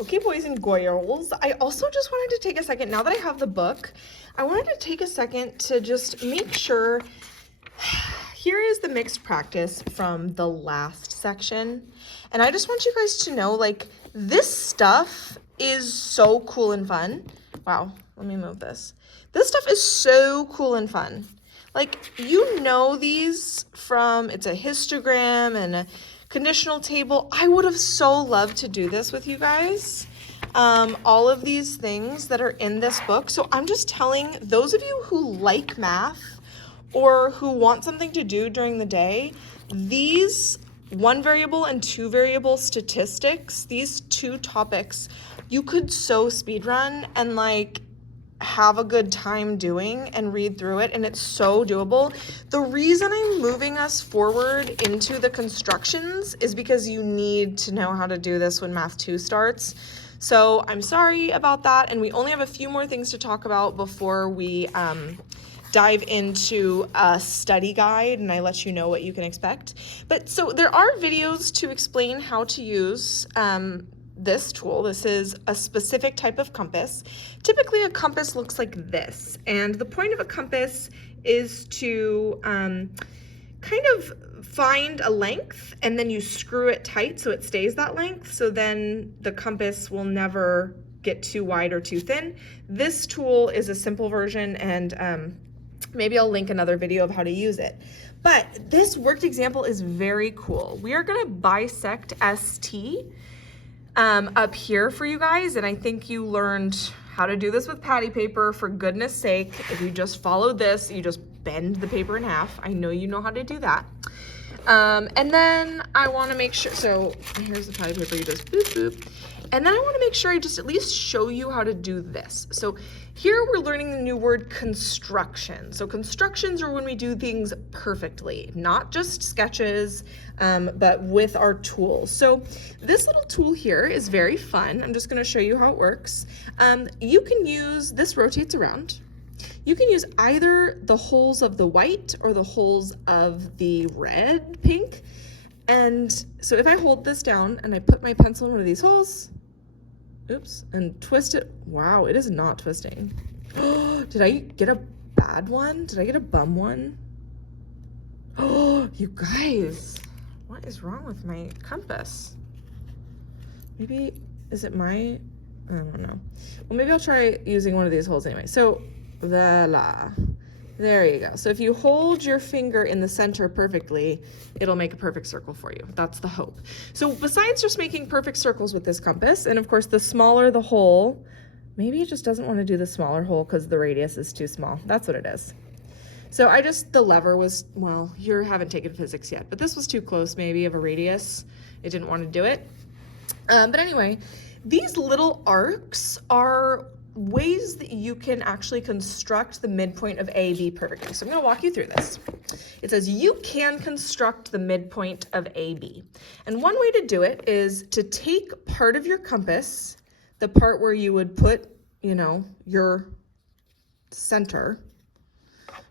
Okay, boys and girls, I also just wanted to take a second, now that I have the book, I wanted to take a second to just make sure, here is the mixed practice from the last section, and I just want you guys to know, like, this stuff is so cool and fun. Wow, let me move this. This stuff is so cool and fun. Like, you know these from, it's a histogram and a conditional table. I would have so loved to do this with you guys. All of these things that are in this book. So I'm just telling those of you who like math or who want something to do during the day, these one variable and two variable statistics, these two topics, you could so speed run and like have a good time doing and read through it, and it's so doable. The reason I'm moving us forward into the constructions is because you need to know how to do this when Math 2 starts. So I'm sorry about that, and we only have a few more things to talk about before we dive into a study guide and I let you know what you can expect. But so there are videos to explain how to use this tool. This is a specific type of compass. Typically a compass looks like this, and the point of a compass is to kind of find a length and then you screw it tight so it stays that length, so then the compass will never get too wide or too thin. This tool is a simple version, and maybe I'll link another video of how to use it. But this worked example is very cool. We are gonna bisect ST up here for you guys, and I think you learned how to do this with patty paper, for goodness sake. If you just follow this, you just bend the paper in half. I know you know how to do that. And then I want to make sure, so here's the patty paper, you just boop boop. And then I want to make sure I just at least show you how to do this. So here we're learning the new word construction. So constructions are when we do things perfectly, not just sketches, but with our tools. So this little tool here is very fun. I'm just going to show you how it works. You can use, this rotates around. You can use either the holes of the white or the holes of the red, pink. And so if I hold this down and I put my pencil in one of these holes, oops, and twist it, wow, it is not twisting. Did I get a bad one? Did I get a bum one? Oh, you guys, what is wrong with my compass? Maybe, is it my, I don't know. Well, maybe I'll try using one of these holes anyway. So, voila. There you go. So if you hold your finger in the center perfectly, it'll make a perfect circle for you. That's the hope. So besides just making perfect circles with this compass, and of course the smaller the hole, maybe it just doesn't want to do the smaller hole because the radius is too small. That's what it is. So the lever was, well, you haven't taken physics yet, but this was too close maybe of a radius. It didn't want to do it. But anyway, these little arcs are ways that you can actually construct the midpoint of AB perfectly. So I'm going to walk you through this. It says you can construct the midpoint of AB. And one way to do it is to take part of your compass, the part where you would put, you know, your center,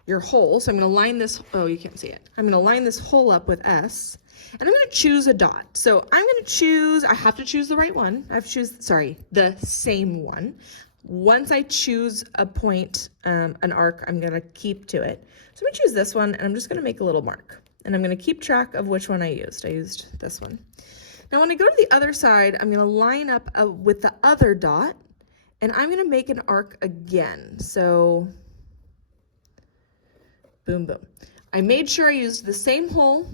your hole. So I'm going to line this, oh, you can't see it. I'm going to line this hole up with S. And I'm going to choose a dot. So I'm going to choose, I have to choose the right one. I have to choose, sorry, the same one. Once I choose a point, an arc, I'm going to keep to it. So I'm going to choose this one, and I'm just going to make a little mark. And I'm going to keep track of which one I used. I used this one. Now when I go to the other side, I'm going to line up with the other dot, and I'm going to make an arc again. So boom, boom. I made sure I used the same hole.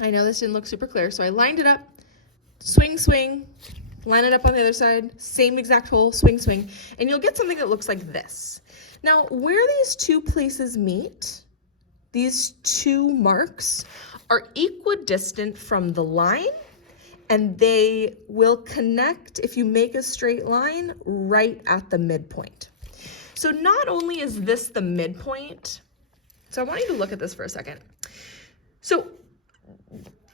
I know this didn't look super clear, so I lined it up, swing, swing, line it up on the other side, same exact hole, swing, swing, and you'll get something that looks like this. Now, where these two places meet, these two marks are equidistant from the line, and they will connect, if you make a straight line, right at the midpoint. So not only is this the midpoint, so I want you to look at this for a second. So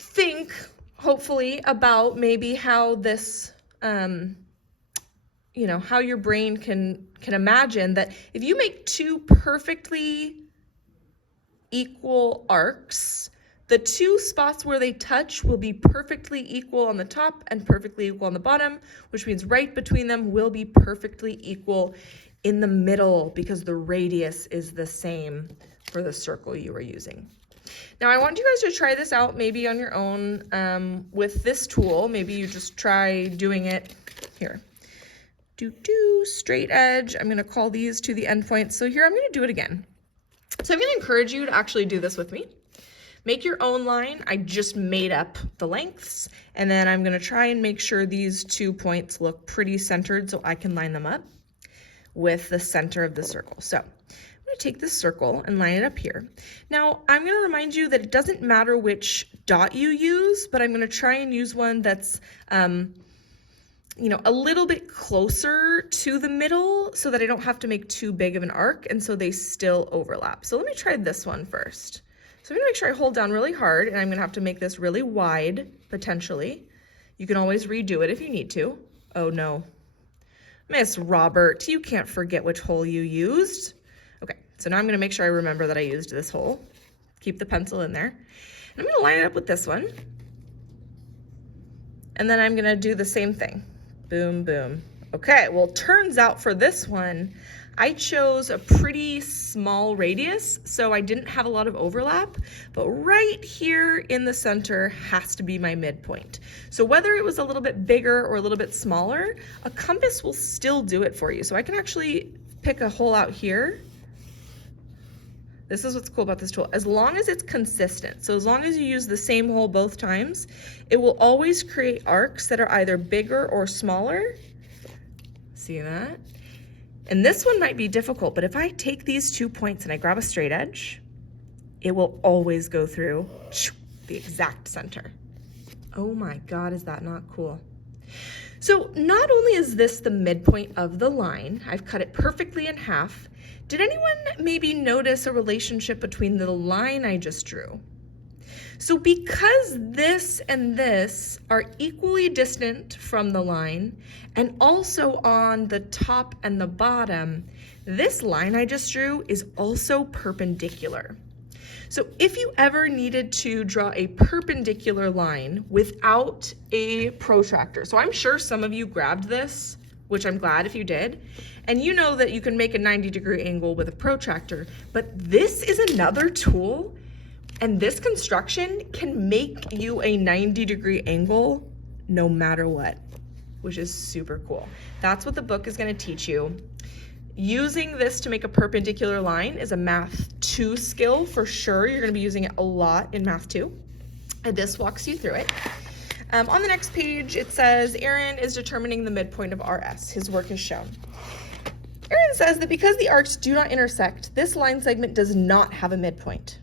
think, hopefully, about maybe how this, you know, how your brain can imagine that if you make two perfectly equal arcs, The two spots where they touch will be perfectly equal on the top and perfectly equal on the bottom, which means right between them will be perfectly equal in the middle because the radius is the same for the circle you were using. Now I want you guys to try this out maybe on your own with this tool. Maybe you just try doing it here. Straight edge. I'm going to call these to the endpoints. So here I'm going to do it again. So I'm going to encourage you to actually do this with me. Make your own line. I just made up the lengths, and then I'm going to try and make sure these 2 points look pretty centered so I can line them up with the center of the circle. So I'm going to take this circle and line it up here. Now I'm going to remind you that it doesn't matter which dot you use, but I'm going to try and use one that's you know, a little bit closer to the middle so that I don't have to make too big of an arc and so they still overlap. So let me try this one first. So I'm gonna make sure I hold down really hard, and I'm gonna have to make this really wide, potentially. You can always redo it if you need to. Oh no. Miss Robert, you can't forget which hole you used. Okay, so now I'm gonna make sure I remember that I used this hole. Keep the pencil in there. And I'm gonna line it up with this one. And then I'm gonna do the same thing. Boom, boom. Okay, well, turns out for this one, I chose a pretty small radius, so I didn't have a lot of overlap, but right here in the center has to be my midpoint. So whether it was a little bit bigger or a little bit smaller, a compass will still do it for you. So I can actually pick a hole out here. This is what's cool about this tool. As long as it's consistent, so as long as you use the same hole both times, it will always create arcs that are either bigger or smaller. See that? And this one might be difficult, but if I take these 2 points and I grab a straight edge, it will always go through the exact center. Oh my God, is that not cool? So not only is this the midpoint of the line, I've cut it perfectly in half. Did anyone maybe notice a relationship between the line I just drew? So because this and this are equally distant from the line and also on the top and the bottom, this line I just drew is also perpendicular. So if you ever needed to draw a perpendicular line without a protractor, so I'm sure some of you grabbed this, which I'm glad if you did, and you know that you can make a 90-degree angle with a protractor, but this is another tool, and this construction can make you a 90-degree angle no matter what, which is super cool. That's what the book is going to teach you. Using this to make a perpendicular line is a Math 2 skill for sure. You're going to be using it a lot in Math 2, and this walks you through it. On the next page, it says, Aaron is determining the midpoint of RS. His work is shown. Aaron says that because the arcs do not intersect, this line segment does not have a midpoint.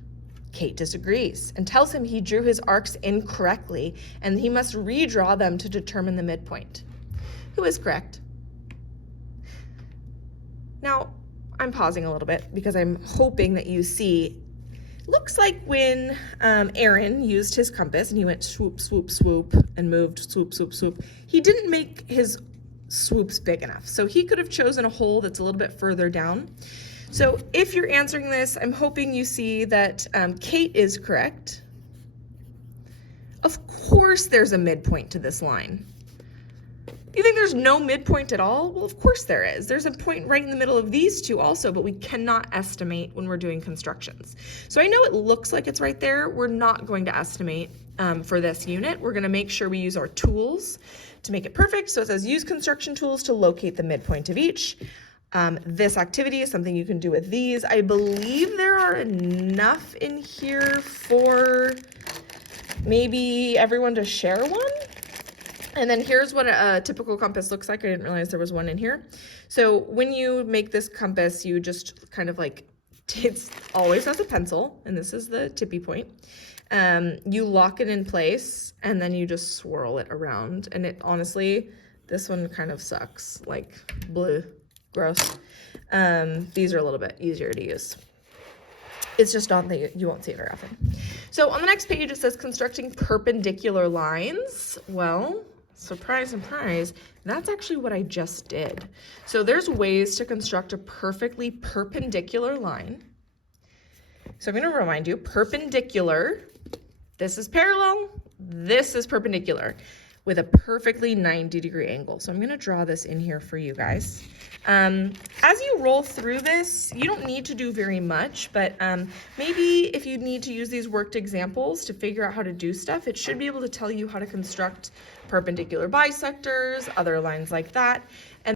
Kate disagrees and tells him he drew his arcs incorrectly and he must redraw them to determine the midpoint. Who is correct? Now, I'm pausing a little bit because I'm hoping that you see, looks like when Aaron used his compass and he went swoop, swoop, swoop and moved swoop, swoop, swoop, he didn't make his swoops big enough. So he could have chosen a hole that's a little bit further down. So if you're answering this, I'm hoping you see that Kate is correct. Of course there's a midpoint to this line. You think there's no midpoint at all? Well, of course there is. There's a point right in the middle of these two also, but we cannot estimate when we're doing constructions. So I know it looks like it's right there. We're not going to estimate for this unit. We're gonna make sure we use our tools to make it perfect. So it says use construction tools to locate the midpoint of each. This activity is something you can do with these. I believe there are enough in here for maybe everyone to share one. And then here's what a typical compass looks like. I didn't realize there was one in here. So when you make this compass, you just kind of like, it always has a pencil, and this is the tippy point. You lock it in place, and then you just swirl it around. And it honestly, this one kind of sucks, like bleh, gross. These are a little bit easier to use. It's just not that you won't see it very often. So on the next page, it says constructing perpendicular lines. Well, surprise, surprise, that's actually what I just did. So there's ways to construct a perfectly perpendicular line. So I'm going to remind you, perpendicular This is parallel, this is perpendicular with a perfectly 90-degree angle. So I'm gonna draw this in here for you guys. As you roll through this, you don't need to do very much, but maybe if you need to use these worked examples to figure out how to do stuff, it should be able to tell you how to construct perpendicular bisectors, other lines like that. And